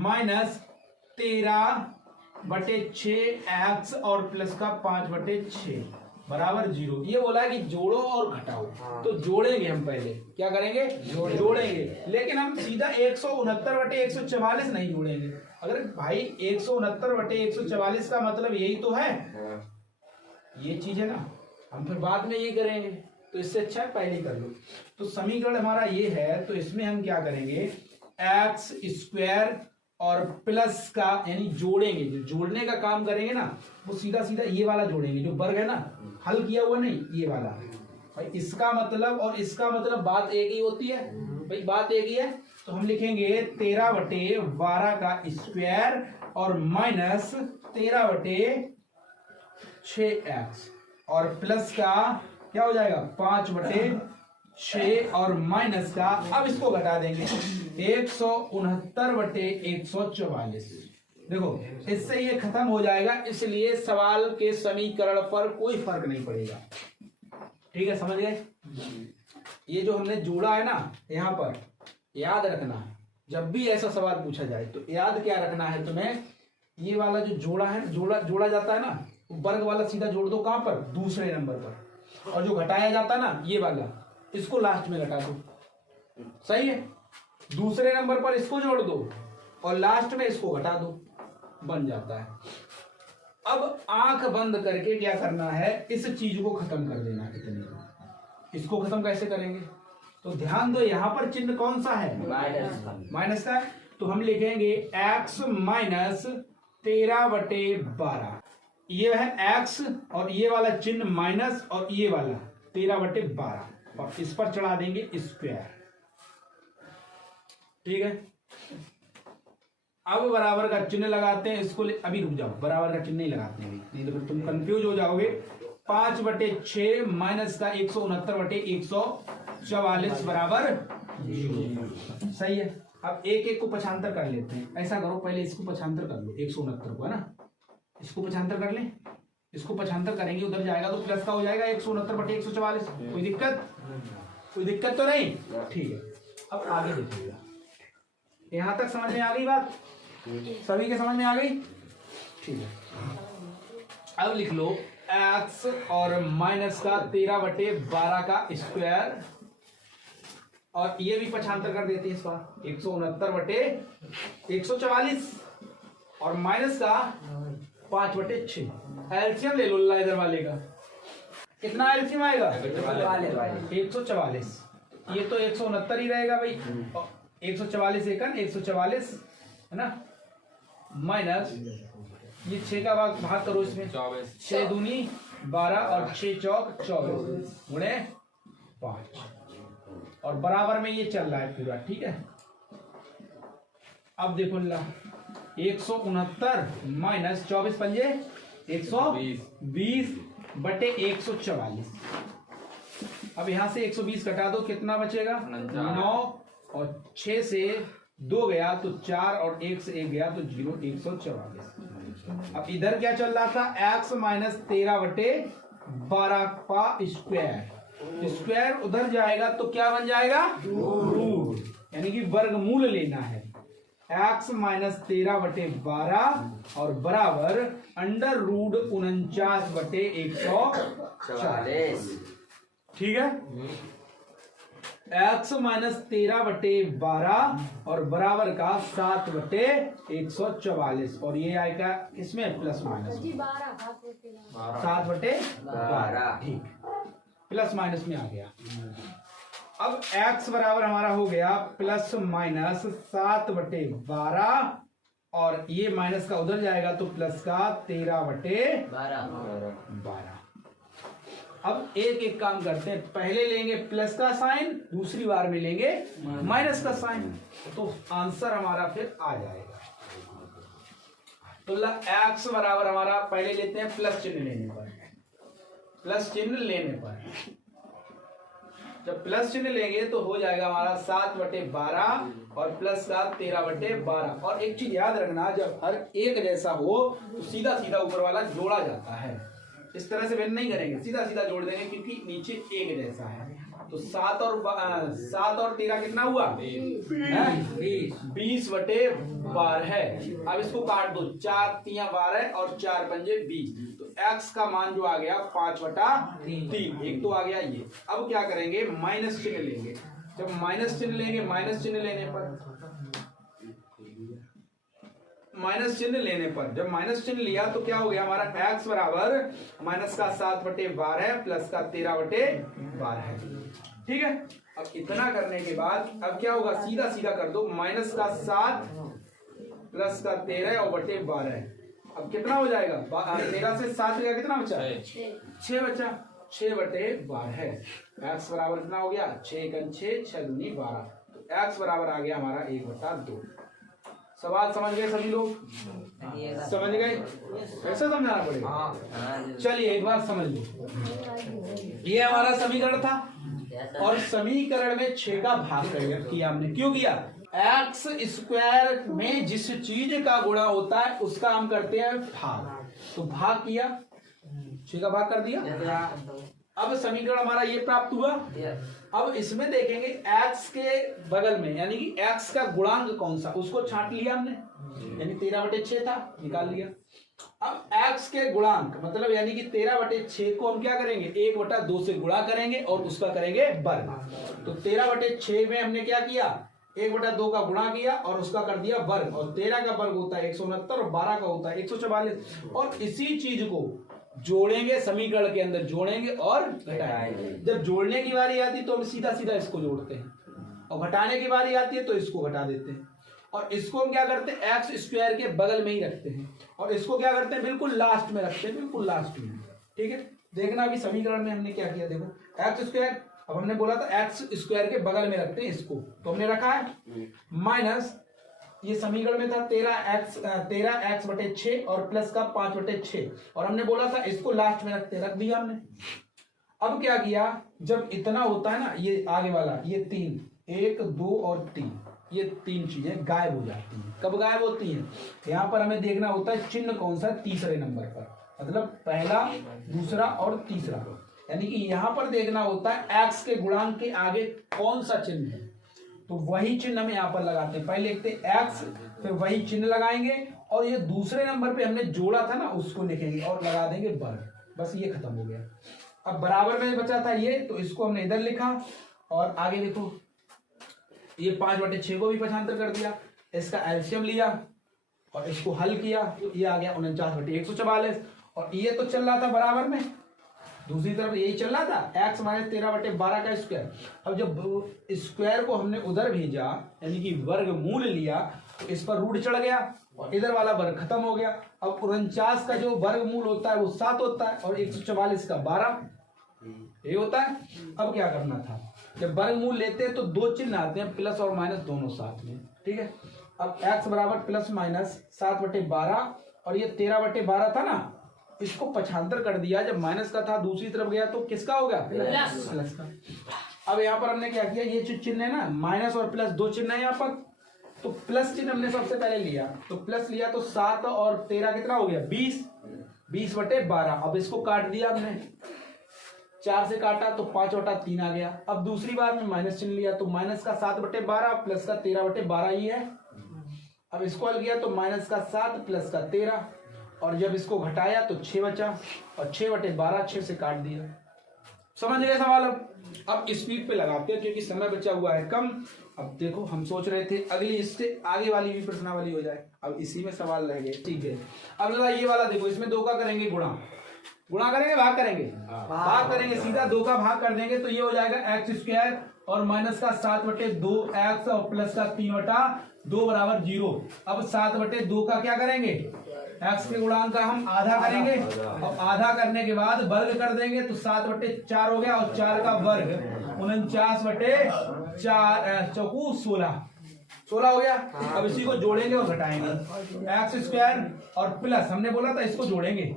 माइनस 13 बटे 6x और प्लस का 5 बटे 6 बराबर 0। ये बोला है कि जोड़ो और घटाओ, तो जोड़ेंगे हम पहले। क्या करेंगे? जोड़ेंगे। लेकिन हम सीधा 169 बटे 144 नहीं जोड़ेंगे। अगर भाई 169 बटे 144 का मतलब यही तो है, ये चीज है ना, हम फिर बाद में ये करेंगे। तो इससे अच्छा है पहले कर लो। तो समीकरण हमारा ये है, तो इसमें हम क्या करेंगे, x² और प्लस का, यानी जोड़ेंगे। जो जोड़ने का काम करेंगे ना वो सीधा सीधा ये वाला जोड़ेंगे, जो वर्ग है ना, हल किया हुआ नहीं, ये वाला भाई। इसका मतलब और इसका मतलब बात एक ही होती है भाई, बात एक ही है। तो हम लिखेंगे 13 बटे 12 का स्क्वायर और माइनस 13 बटे 6x और प्लस का क्या हो जाएगा 5/6 और माइनस का, अब इसको घटा देंगे 169/144। देखो इससे ये खत्म हो जाएगा, इसलिए सवाल के समीकरण पर कोई फर्क नहीं पड़ेगा। ठीक है, समझ गए? ये जो हमने जोड़ा है ना, यहां पर याद रखना है, जब भी ऐसा सवाल पूछा जाए तो याद क्या रखना है तुम्हें, ये वाला जो जोड़ा है, जोड़ा जाता है ना, वर्ग वाला सीधा जोड़ दो कहां पर, दूसरे नंबर पर, और जो घटाया जाता है ना ये वाला, इसको लास्ट में घटा दो। सही है, दूसरे नंबर पर इसको जोड़ दो और लास्ट में इसको घटा दो, बन जाता है। अब आंख बंद करके क्या करना है, इस चीज को खत्म कर देना है। इतने इसको खत्म कैसे करेंगे, तो ध्यान दो यहां पर चिन्ह कौन सा है, माइनस का है, तो हम लिखेंगे x माइनस 13/12। ये है x और ये वाला चिन्ह माइनस और ये वाला 13/12 और इस पर चढ़ा देंगे स्क्वायर। ठीक है, अब बराबर का चिन्ह लगाते हैं, इसको अभी रुक जाओ, बराबर का चिन्ह नहीं लगाते हैं, नहीं तो फिर तुम कंफ्यूज हो जाओगे। 5/6 माइनस का 169/144 बराबर 0। सही है, अब एक एक को पक्षांतर कर लेते हैं। ऐसा करो, पहले इसको पक्षांतर कर लो, 169 को, है ना, इसको पक्षांतर कर लें, इसको पक्षांतर करेंगे, उधर जाएगा तो प्लस का हो जाएगा 169/144। कोई दिक्कत, कोई दिक्कत तो नहीं? ठीक है, अब आगे देखिएगा, यहां तक समझ में आ गई बात, सभी के समझ में आ गई? ठीक है, अब लिख लो x और माइनस का 13/12 का स्क्वायर, और ये भी पक्षांतर कर देते हैं इसका 169/144 और माइनस का 5/6। एलसीएम ले लो इधर वाले का, कितना एलसीएम आएगा 144। ये तो 169 ही रहेगा भाई, 144 एकन 144 है ना, माइनस ये 6 का भाग करो इसमें, 6 दूनी 12 और 6 चौक 24 गुणे 5 और बराबर में ये चल रहा है पूरा। ठीक है, अब देखो 169 माइनस 24 पंजे 120/144। अब यहां से 120 घटा दो, कितना बचेगा 9 और 6 से 2 गया तो 4 और 1 से 1 गया तो 0, 144। अब इधर क्या चल रहा था, x माइनस 13/12 का स्क्वायर, स्क्वायर उधर जाएगा तो क्या बन जाएगा रूट, यानी कि वर्गमूल लेना है। x माइनस 13/12 और बराबर अंडर रूट 49/144। ठीक है, x माइनस 13/12 और बराबर का 7/144 और ये आएगा इसमें प्लस माइनस 7/12। ठीक, प्लस माइनस में आ गया। अब x बराबर हमारा हो गया प्लस माइनस 7/12 और ये माइनस का उधर जाएगा तो प्लस का 13/12। अब एक एक काम करते हैं, पहले लेंगे प्लस का साइन, दूसरी बार में लेंगे माइनस का साइन, तो आंसर हमारा फिर आ जाएगा। तो x बराबर हमारा पहले लेते हैं प्लस चिन्ह लेने पर, प्लस चिन्ह लेने पर जब प्लस चिन्ह लेंगे तो हो जाएगा हमारा 7/12 और प्लस का 13/12। और एक चीज याद रखना, जब हर एक जैसा हो तो सीधा सीधा ऊपर वाला जोड़ा जाता है, इस तरह से वेन नहीं करेंगे, सीधा सीधा जोड़ देंगे क्योंकि नीचे एक जैसा है। तो 7 और 13 कितना हुआ 20/12 है। अब इसको काट दो, 4 3 12 और 4 पंजे 20, तो x का मान जो आ गया 5/3, एक तो आ गया ये। अब क्या करेंगे, माइनस चिन्ह लेंगे। जब माइनस चिन्ह लेंगे, माइनस चिन्ह लेने पर जब माइनस चिन्ह लिया तो क्या हो गया हमारा x बराबर माइनस का 7/12 प्लस का 13/12 है। ठीक है, अब इतना करने के बाद अब क्या होगा, सीधा सीधा कर दो, माइनस का 7 प्लस का 13 और बटे 12। अब कितना हो जाएगा, 13 से 7 गया, कितना बचा 6 बचा, 6/12 है। x बराबर कितना हो गया 6 × 6 6 दूनी 12, तो x बराबर आ गया हमारा 1/2। सवाल समझ गए सभी लोग? समझ गए? कैसे समझाना पड़ेगा? चलिए एक बार समझ लो। ये हमारा समीकरण था और समीकरण में 6 का भाग किया हमने। क्यों किया? एक्स स्क्वायर में जिस चीज का गुणा होता है उसका हम करते हैं भाग। तो भाग किया, 6 का भाग कर दिया। अब समीकरण हमारा ये प्राप्त हुआ। अब इसमें देखेंगे x के बगल में यानी कि x का गुणांक कौन सा, उसको छांट लिया हमने, यानी 13/6 था, निकाल लिया। अब x के गुणांक मतलब यानी कि 13/6 को हम क्या करेंगे, 1/2 से गुणा करेंगे और उसका करेंगे वर्ग। तो 13/6 में हमने क्या किया, 1/2 का गुणा किया और उसका कर दिया वर्ग। और 13 का वर्ग होता है 169 और 12 का होता है 144। और इसी चीज को जोड़ेंगे, समीकरण के अंदर जोड़ेंगे और घटाएंगे। जब जोड़ने की बारी आती है तो हम सीधा सीधा इसको जोड़ते हैं और घटाने की बारी आती है तो इसको घटा देते हैं। और इसको हम क्या करते हैं, एक्स स्क्वायर के बगल में ही रखते हैं और इसको क्या करते हैं, बिल्कुल लास्ट में रखते हैं, बिल्कुल लास्ट में। ठीक है, देखना अभी समीकरण में हमने क्या किया, देखो एक्स स्क्वायर, अब हमने बोला था एक्स स्क्वायर के बगल में रखते हैं इसको, तो हमने रखा है माइनस, ये समीकरण में था 13x/6 और प्लस का 5/6 और हमने बोला था इसको लास्ट में रख दिया हमने। अब क्या किया, जब इतना होता है ना, ये आगे वाला ये 3, 1 2 और 3, ये 3 चीजें गायब हो जाती हैं। कब गायब होती हैं, यहाँ पर हमें देखना होता है चिन्ह कौन सा, तीसरे नंबर पर, मतलब पहला, दूसरा और तीसरा, यानी कि यहाँ पर देखना होता है एक्स के गुणांक के आगे कौन सा चिन्ह है, तो वही चिन्ह हम यहाँ पर लगाते हैं। पहले लिखते एक्स, फिर वही चिन्ह लगाएंगे और ये दूसरे नंबर पे हमने जोड़ा था ना उसको लिखेंगे और लगा देंगे वर्ग। बस ये खत्म हो गया। अब बराबर में बचा था ये, तो इसको हमने इधर लिखा और आगे देखो ये 5/6 को भी पक्षांतर कर दिया, इसका एलसीएम लिया और इसको हल किया, तो ये आ गया 49/144। और ये तो चल रहा था बराबर में, दूसरी तरफ यही चल रहा था x - 13/12 का स्क्वायर। अब जब स्क्वायर को हमने उधर भेजा यानी कि वर्गमूल लिया, तो इस पर रूट चढ़ गया और इधर वाला वर्ग खत्म हो गया। अब 49 का जो वर्गमूल होता है वो 7 होता है और 144 का 12 ये होता है। अब क्या करना था, जब वर्गमूल लेते हैं तो 2 चिन्ह आते हैं, प्लस और माइनस दोनों साथ में। ठीक है, अब x बराबर प्लस माइनस 7/12 और ये 13/12 था ना, इसको पक्षांतर कर दिया, जब माइनस का था दूसरी तरफ गया तो किसका हो गया, प्लस का। अब यहाँ पर हमने क्या किया, ये चिन्ह है ना, माइनस और प्लस 2 चिन्ह है यहाँ पर, तो प्लस चिन्ह हमने सबसे पहले लिया, तो प्लस लिया तो 7 और 13 कितना हो गया, 20/12। अब इसको काट दिया हमने, 4 से काटा तो 5/3 आ गया। अब दूसरी बार में माइनस चिन्ह लिया, तो माइनस का 7/12 प्लस का 13/12 ही है। अब इसको हल किया तो माइनस का 7 प्लस का 13 और जब इसको घटाया तो 6 बचा और 6/12 6 से काट दिया। समझ गए सवाल? अब स्पीड पे लगाते हैं क्योंकि समय बचा हुआ है कम। अब देखो हम सोच रहे थे अगली इससे आगे वाली भी प्रश्नावली हो जाए, अब इसी में सवाल रह गए। ठीक है, अब लगा ये वाला देखो, इसमें 2 का करेंगे गुणा करेंगे, भाग करेंगे, भाग करेंगे, सीधा 2 का भाग कर देंगे तो ये हो जाएगा x² और माइनस का 7/2x और प्लस का 3/2 बराबर 0। अब 7/2 का क्या करेंगे, x के गुणांक का हम आधा करेंगे और आधा करने के बाद वर्ग कर देंगे तो 7/4 हो गया और 4 का वर्ग 49/4 चौकू 16 हो गया। अब इसी को जोड़ेंगे और घटाएंगे, x² और प्लस हमने बोला था इसको जोड़ेंगे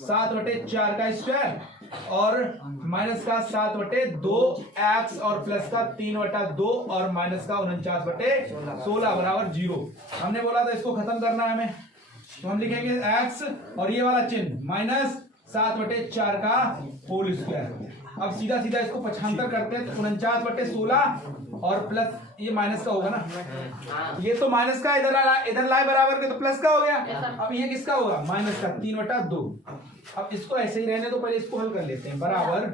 7/4 का स्क्वायर और माइनस का 7/2x और प्लस का 3/2 और माइनस का 49/16 बराबर 0। हमने बोला था इसको खत्म करना है हमें, तो हम लिखेंगे x और ये वाला चिन्ह माइनस 7/4 का होल स्क्वायर। अब सीधा सीधा इसको पक्षांतर करते हैं तो 49/16 और प्लस ये माइनस का होगा ना, ये तो माइनस का इधर लाए बराबर के तो प्लस का हो गया। अब ये किसका होगा, माइनस का 3/2। अब इसको ऐसे ही रहने तो पहले इसको हल कर लेते हैं, बराबर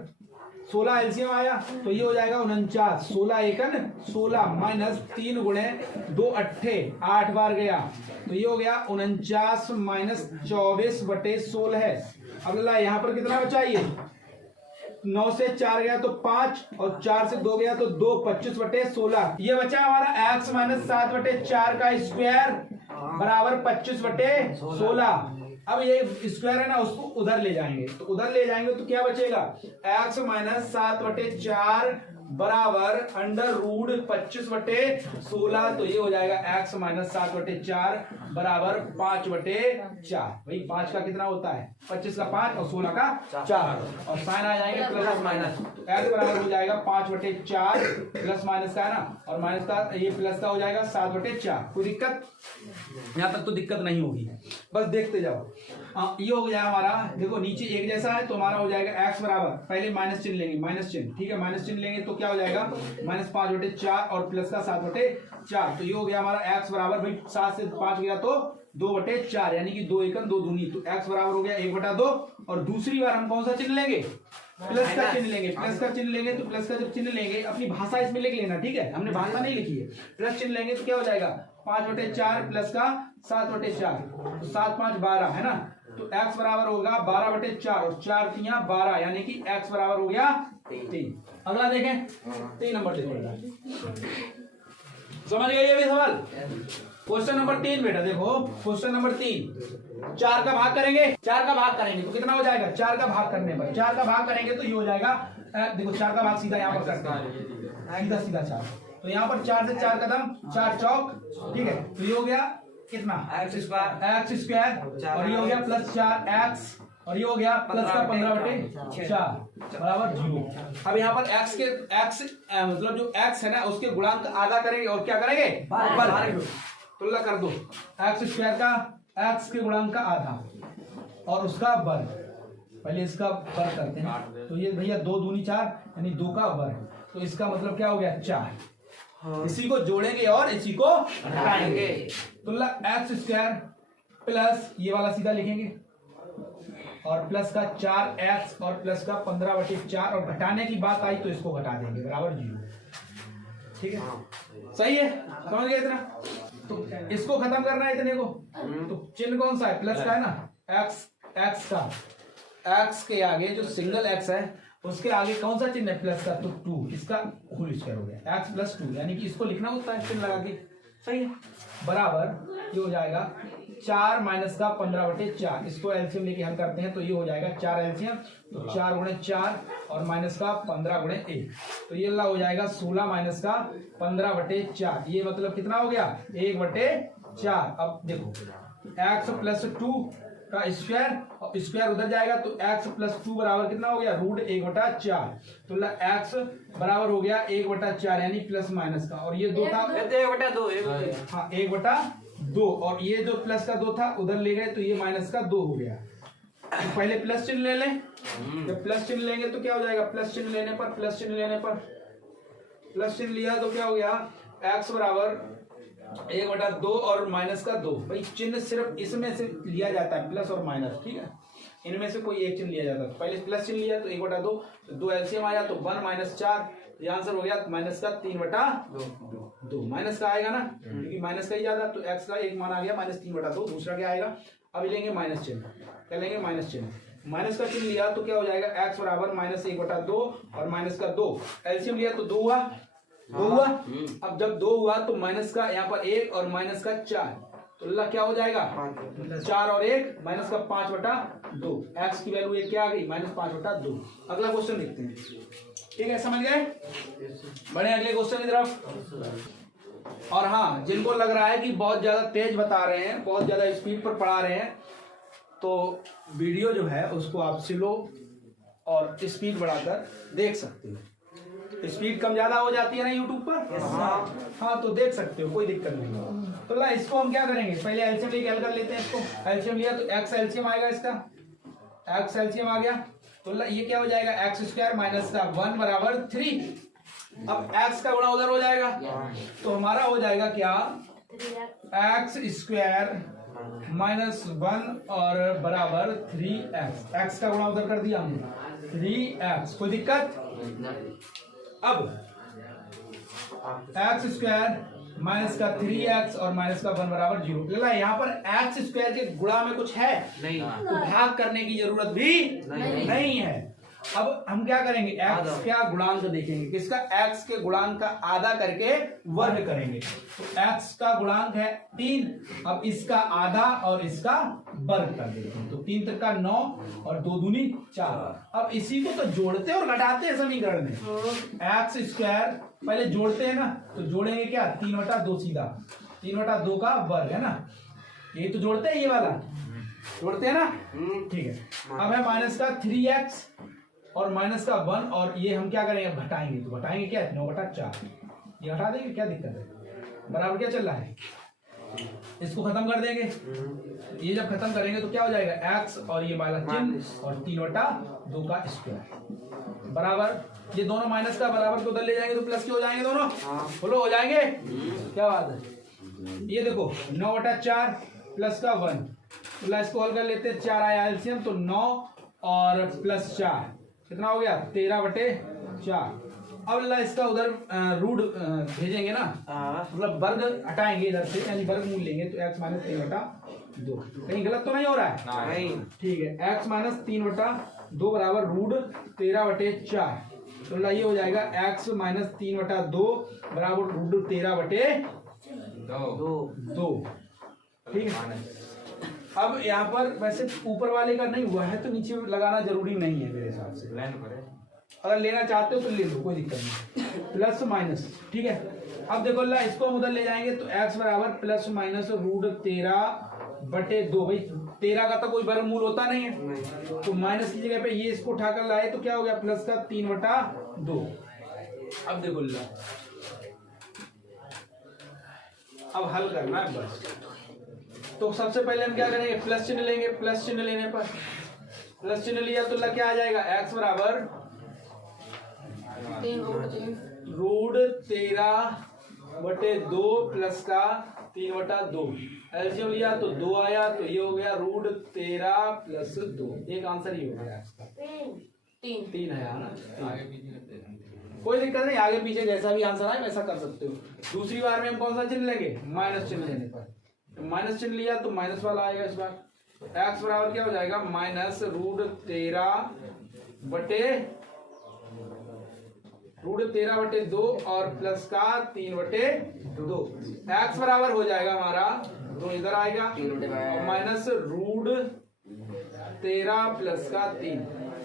16 एलसीएम आया तो ये हो जाएगा 49, 16 एकन 16 माइनस 3 गुणे 2 अट्ठे 8 बार गया तो ये हो गया 49 माइनस 24/16 है। अब ला यहाँ पर कितना बचा, ये 9 से 4 गया तो 5 और 4 से 2 गया तो 2, 25/16 ये बचा हमारा x माइनस 7/4 का स्क्वायर बराबर 25/16। अब ये स्क्वायर है ना, उसको उधर ले जाएंगे तो उधर ले जाएंगे तो क्या बचेगा, x माइनस 7/4 बराबर अंडर रूट 25/16, तो ये हो जाएगा x माइनस 7/4 बराबर 5/4। भाई 5 का कितना होता है, 25 का 5 और 16 का 4, और साइन आ जाएंगे प्लस माइनस, तो x बराबर हो जाएगा 5/4 प्लस माइनस का है ना, और माइनस का ये प्लस का हो जाएगा 7/4। कोई दिक्कत, यहाँ तक तो दिक्कत नहीं होगी, बस देखते जाओ। ये हो गया हमारा, देखो नीचे एक जैसा है तो हमारा हो जाएगा x बराबर, पहले माइनस चिन्ह लेंगे, माइनस चिन्ह, ठीक है, माइनस चिन्ह लेंगे तो क्या हो जाएगा -5/4 और प्लस का 7/4, तो ये हो गया हमारा x बराबर, भाई 7 से 5 गया तो 2/4, यानी कि 2 एकम 2 दूनी, तो x बराबर हो गया 1/2। और दूसरी बार हम कौन सा चिन्ह लेंगे, प्लस का चिन्ह लेंगे, प्लस का चिन्ह लेंगे, तो प्लस का जब चिन्ह लेंगे अपनी भाषा इसमें लिख लेना, ठीक है, हमने भाषा नहीं लिखी है, प्लस चिन्ह लेंगे तो क्या हो जाएगा 5/4 प्लस का 7/4, तो 7 5 12 है ना, तो x बराबर होगा 12/4 और 4 3 12, यानी कि x बराबर हो गया 3। अगला देखें, 3 नंबर देखो, समझ गए ये भी सवाल। क्वेश्चन नंबर 3 बेटा देखो, क्वेश्चन नंबर 3, 4 का भाग करेंगे, 4 का भाग करेंगे तो कितना हो जाएगा, 4 का भाग करने पर, 4 का भाग करेंगे तो ये हो जाएगा, देखो 4 का भाग सीधा यहाँ पर करते हैं, सीधा सीधा 4, तो यहाँ पर 4 से 4 कदम, 4 चौक, ठीक है, तो ये हो गया कितना x स्क्वायर, और ये हो गया प्लस 4x, और ये हो गया प्लस का 15/4 बराबर 0। अब यहाँ पर x के x मतलब जो x है ना उसके गुणांक आधा करेंगे और क्या करेंगे, तुलना कर दो, x स्क्वायर का x के गुणांक का आधा और उसका वर्ग, पहले इसका वर्ग करते हैं, तो ये भैया 2 दूनी 4 यानी 2 का वर्ग, तो इसका मतलब क्या हो गया 4, इसी को जोड़ेंगे और इसी को हटाएंगे, तो x स्क्वायर प्लस ये वाला सीधा लिखेंगे और प्लस का 4x और प्लस का 15/4, और घटाने की बात आई तो इसको घटा देंगे बराबर 0, ठीक है, सही है, समझ गए इतना। तो इसको खत्म करना है इतने को, तो चिन्ह कौन सा है, प्लस का है ना, x का, x के आगे जो सिंगल x है उसके आगे कौन सा चिन्ह है, प्लस का, तो 2, इसका होल स्क्वायर हो गया x प्लस 2, यानी कि इसको लिखना होता है चिन्ह लगा के, सही है, बराबर ये हो जाएगा 4 माइनस का 15/4, इसको एलसीएम लेके हल करते हैं तो ये हो जाएगा 4 एलसीएम, तो 4 गुणे 4 और माइनस का 15 गुणे 1, तो ये हो जाएगा 16 माइनस का 15/4, ये मतलब कितना हो गया 1/4। अब देखो x प्लस 2 का स्क्वायर, और स्क्वायर उधर जाएगा तो x प्लस 2 बराबर कितना हो गया √1/4, तो x बराबर हो गया 1/4 यानी प्लस माइनस का, और ये 2 था 1/2, हाँ 1/2, और ये जो प्लस का 2 था उधर ले गए तो ये माइनस का 2 हो गया, तो पहले प्लस चिन्ह ले लें, जब प्लस चिन्ह लेंगे तो क्या हो जाएगा, प्लस चिन्ह लेने पर, प्लस चिन्ह लेने पर, प्लस चिन्ह लिया तो क्या हो गया x बराबर 1/2 और माइनस का 2, भाई चिन्ह सिर्फ इसमें से लिया जाता है, प्लस और माइनस, ठीक है, इनमें से कोई एक चिन्ह लिया जाता है, पहले प्लस चिन्ह लिया तो 1/2, तो 2 एलसीएम आया तो 1 - 4, ये आंसर हो गया माइनस का 3/2, माइनस का आएगा ना क्योंकि माइनस का ही ज्यादा, तो x का एक मान आ गया -3/2, दूसरा क्या आएगा, अब लेंगे माइनस चिन्ह, क्या लेंगे माइनस चिन्ह, माइनस का चिन्ह लिया तो क्या हो जाएगा x बराबर -1/2 और माइनस का 2, एलसीएम लिया तो 2 हुआ, 2 हुआ, अब जब 2 हुआ तो माइनस का यहाँ पर 1 और माइनस का 4, तो क्या हो जाएगा 4 और 1 माइनस का 5/2, x की वैल्यू क्या आ गई -5/2। अगला क्वेश्चन देखते हैं, ठीक है, समझ गए, बढ़े अगले क्वेश्चन की तरफ। और हाँ, जिनको लग रहा है कि बहुत ज्यादा तेज बता रहे हैं, बहुत ज्यादा स्पीड पर पढ़ा रहे हैं, तो वीडियो जो है उसको आप स्लो और स्पीड बढ़ाकर देख सकते हो, स्पीड कम ज्यादा हो जाती है ना यूट्यूब पर, हाँ तो देख सकते हो, कोई दिक्कत नहीं। तो ला इसको हम क्या करेंगे, पहले एलसीएम लेके हल कर लेते हैं, इसको एलसीएम लिया तो x एलसीएम आएगा, इसका x एलसीएम आ गया, तो ये क्या हो जाएगा x स्क्वायर माइनस का 1 बराबर 3, अब x का गुणा उधर हो जाएगा, तो हमारा हो जाएगा क्या x स्क्वायर -1 और बराबर 3x, x का गुणा उधर कर दिया हमने 3x, कोई दिक्कत। अब x स्क्वायर माइनस का 3x और माइनस का 1 बराबर 0, यहाँ पर x स्क्वायर के गुणा में कुछ है नहीं, तो भाग करने की जरूरत भी नहीं है। अब हम क्या करेंगे, x का गुणांक देखेंगे, किसका, x के गुणांक का आधा करके वर्ग करेंगे। तो x का गुणांक है 3, अब इसका आधा और इसका वर्ग कर देते हैं। तो 3 3 का 9 और 2 दूनी 4। अब इसी को तो जोड़ते और घटाते हैं समीकरण में। x स्क्वायर पहले जोड़ते हैं ना, तो जोड़ेंगे क्या, 3/2 सीधा, 3/2 का वर्ग है ना, ये तो जोड़ते हैं, ये वाला जोड़ते हैं ना, ठीक है। अब है माइनस का 3x और माइनस का 1, और ये हम क्या करेंगे, घटाएंगे। तो घटाएंगे क्या, 9/4, ये हटा देंगे, क्या दिक्कत है, बराबर क्या चल रहा है, इसको खत्म कर देंगे। ये जब खत्म करेंगे तो क्या हो जाएगा, x और ये वाला चिन्ह और 3/2 का स्क्वायर बराबर, ये दोनों माइनस का बराबर को उधर ले जाएंगे तो प्लस के हो जाएंगे दोनों, बोलो हो जाएंगे, क्या बात है। ये देखो 9/4 प्लस का 1, प्लस को हल कर लेते हैं, 4 आया एलसीएम, तो 9 और प्लस 4 कितना हो गया, 13/4। अब ला इसका उधर रूट भेजेंगे ना, मतलब वर्ग हटाएंगे इधर से, यानी वर्ग मूल लेंगे, तो x माइनस 3/2, कहीं गलत तो नहीं हो रहा है, नहीं, ठीक है। x माइनस 3/2 बराबर रूट 13/4, तो ला ये हो जाएगा x माइनस 3/2 बराबर रूट 13/2, ठीक है। अब यहाँ पर वैसे ऊपर वाले का नहीं हुआ है तो नीचे लगाना जरूरी नहीं है मेरे हिसाब से, अगर लेना चाहते हो तो ले लो, कोई दिक्कत नहीं, प्लस माइनस, ठीक है। अब देखो ला इसको हम उधर ले जाएंगे तो x बराबर प्लस माइनस रूट 13/2, भाई 13 का तो कोई वर्गमूल होता नहीं है, तो माइनस की जगह पे ये इसको उठाकर लाए तो क्या हो गया, प्लस का 3/2। अब देखो ला, अब हल करना है बस। तो सबसे पहले हम क्या करेंगे, प्लस चिन्ह लेंगे, प्लस चिन्ह लेने पर, प्लस चिन्ह लिया तो क्या आ जाएगा, x बराबर रूट 13/2 प्लस का 3/2, एलसीएम लिया तो 2 आया, तो ये हो गया रूट 13 प्लस 2, एक आंसर ही हो गया, 3 है ना, कोई दिक्कत नहीं, आगे पीछे जैसा भी आंसर आए वैसा कर सकते हो। दूसरी बार में हम कौन सा चिन्ह लेंगे, माइनस चिन्ह लेने पर, माइनस चिन्ह लिया तो माइनस वाला आएगा इस बार, x बराबर क्या हो जाएगा, माइनस रूट 13/2 और प्लस का 3/2, x बराबर हो जाएगा हमारा, तो इधर आएगा और माइनस रूट 13 प्लस का 3।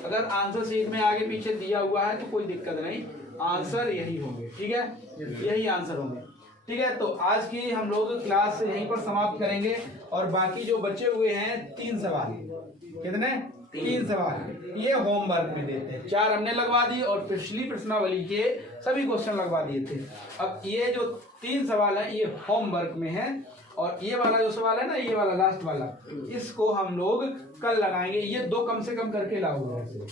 अगर आंसर शीट में आगे पीछे दिया हुआ है तो कोई दिक्कत नहीं, आंसर यही होंगे, ठीक है, यही आंसर होंगे, ठीक है। तो आज की हम लोग क्लास यहीं पर समाप्त करेंगे, और बाकी जो बचे हुए हैं 3 सवाल, कितने, 3 सवाल, ये होमवर्क में देते हैं, 4 हमने लगवा दिए और पिछली प्रश्नावली के सभी क्वेश्चन लगवा दिए थे। अब ये जो 3 सवाल है ये होमवर्क में है, और ये वाला जो सवाल है ना, ये वाला लास्ट वाला, इसको हम लोग कल लगाएंगे। ये 2 कम से कम करके लाओगे,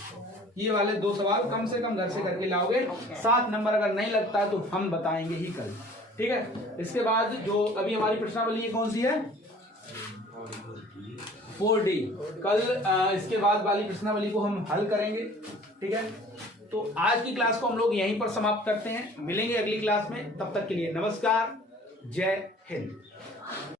ये वाले 2 सवाल कम से कम घर से करके लाओगे, 7 नंबर अगर नहीं लगता तो हम बताएंगे ही कल, ठीक है। इसके बाद जो अभी हमारी प्रश्नावली कौन सी है, 4D, कल इसके बाद वाली प्रश्नावली को हम हल करेंगे, ठीक है। तो आज की क्लास को हम लोग यहीं पर समाप्त करते हैं, मिलेंगे अगली क्लास में, तब तक के लिए नमस्कार, जय हिंद।